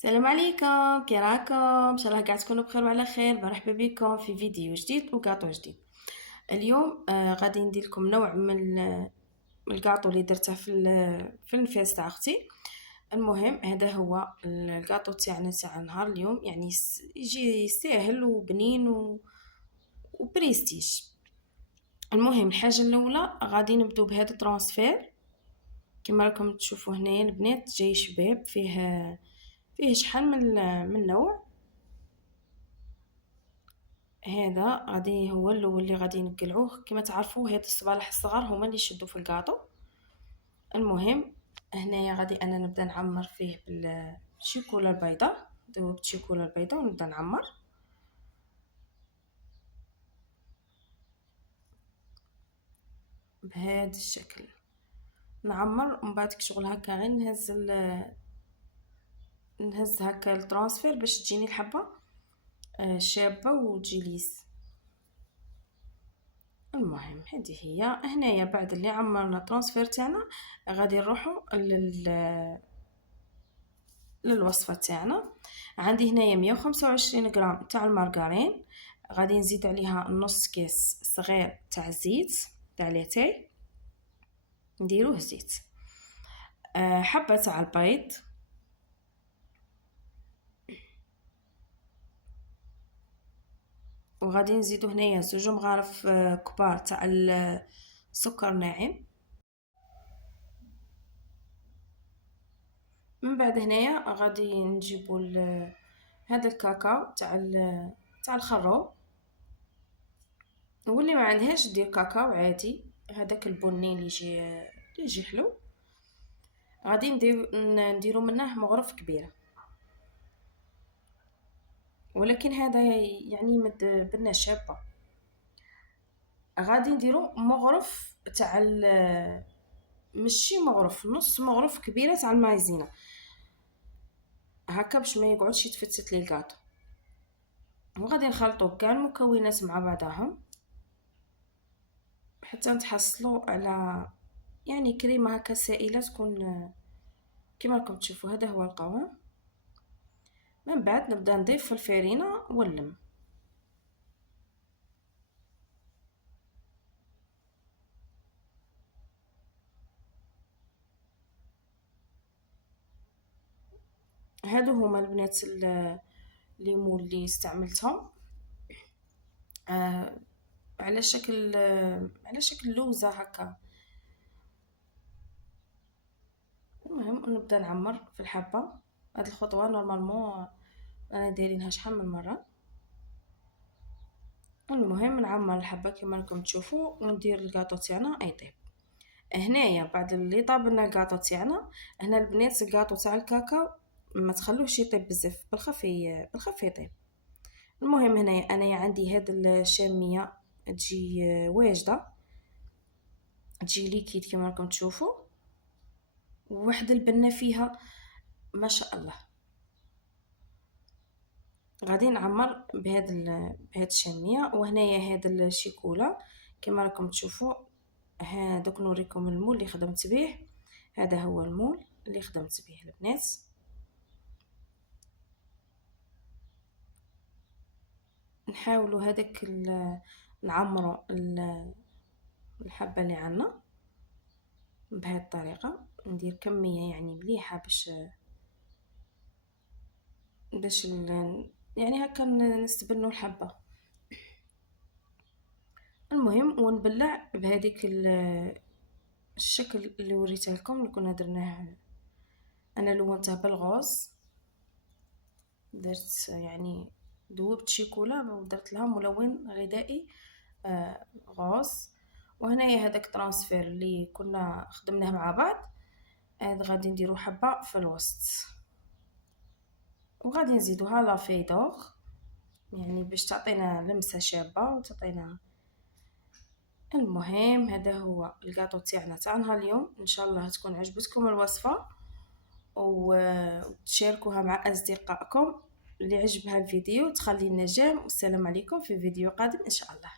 السلام عليكم، كي راكم؟ ان شاء الله قاعد تكونوا بخير وعلى خير. مرحبا بكم في فيديو جديد وكاطو جديد. اليوم غادي ندير لكم نوع من الكاطو اللي درته في النفاس تاع اختي. المهم هذا هو الكاطو تاعنا تاع نهار اليوم، يعني يجي ساهل وبنين وبريستيج. المهم الحاجه الاولى غادي نبدو بهذا الترانسفير. كما راكم تشوفوا هنايا البنات جاي شباب، فيه شحال من نوع. هذا غادي هو الاول اللي غادي نقلعوه. كما تعرفوا هاد الصبالح الصغار هما اللي يشدوا في الكاطو. المهم هنايا غادي انا نبدا نعمر فيه بالشيكولا البيضاء. ذوبت الشيكولا البيضاء ونبدا نعمر بهذا الشكل. نعمر ومن بعد كشغل هكا غير نهز هكا الترانسفير باش تجيني الحبه شابه وتجي ليس. المهم هذه هي. هنايا بعد اللي عمرنا الترانسفير تاعنا غادي نروحوا للوصفه تاعنا. عندي هنايا 125 غرام تاع المارغرين، غادي نزيد عليها نص كيس صغير تاع زيت تاع لاتاي، نديروه زيت. حبه تاع البيض، وغادي نزيدو هنايا 2 مغارف كبار تاع السكر ناعم. من بعد هنايا غادي نجيبو هذا الكاكاو تاع الخروب، واللي ما عندهاش دير كاكاو عادي، هذاك البني اللي يجي حلو. غادي نديرو منه مغرف كبيره، ولكن هذا يعني بدنا شابه. غادي نديرو مغرف تاع ماشي مغرف، نص مغرف كبيره تاع المايزينا هكا باش ما يقعدش يتفتت لي الكاطو. وغادي نخلطو كاع المكونات مع بعضهم حتى نتحصلوا على يعني كريمه هكا سائله تكون كما راكم تشوفوا. هذا هو القوام. من بعد نبدا نضيف الفرينه واللم. هادو هما البنات الليمون اللي استعملتهم على شكل لوزه هكا. المهم نبدا نعمر في الحبه. هاد الخطوه نورمالمون انا دايرينها شحال من مره. المهم نعمر الحبه كما راكم تشوفوا وندير الكاطو تاعنا يطيب. هنايا بعد اللي طاب لنا الكاطو تاعنا، هنا البنات الكاطو تاع الكاكاو ما تخلوش يطيب بزاف، بالخفي يطيب. المهم هنايا انا عندي هاد الشاميه تجي واجده، تجي ليكيد كما راكم تشوفوا، وواحد البنه فيها ما شاء الله. غادي نعمر بهاد الشاميه. وهنايا هاد الشيكولا كما راكم تشوفوا. دوك نوريكم المول اللي خدمت به. هذا هو المول اللي خدمت به البنات. نحاولوا هذاك نعمروا الحبه اللي عندنا بهذه الطريقه. ندير كميه يعني مليحه باش يعني هكا نستبنوا الحبه. المهم ونبلع بهذيك الشكل اللي وريته لكم اللي كنا درناه. انا لونته بالغوز، درت يعني ذوبت شيكولا ودرت لها ملون غذائي غوز. وهنايا هذاك ترانسفير اللي كنا خدمناه مع بعض، هذا غادي نديرو حبه في الوسط، وغادي نزيدوها لا فيدور يعني باش تعطينا لمسه شابه وتعطينا. المهم هذا هو الكاطو تاعنا تاع نهار اليوم. ان شاء الله تكون عجبتكم الوصفه وتشاركوها مع اصدقائكم. اللي عجبها الفيديو تخلي لنا جيم، والسلام عليكم في فيديو قادم ان شاء الله.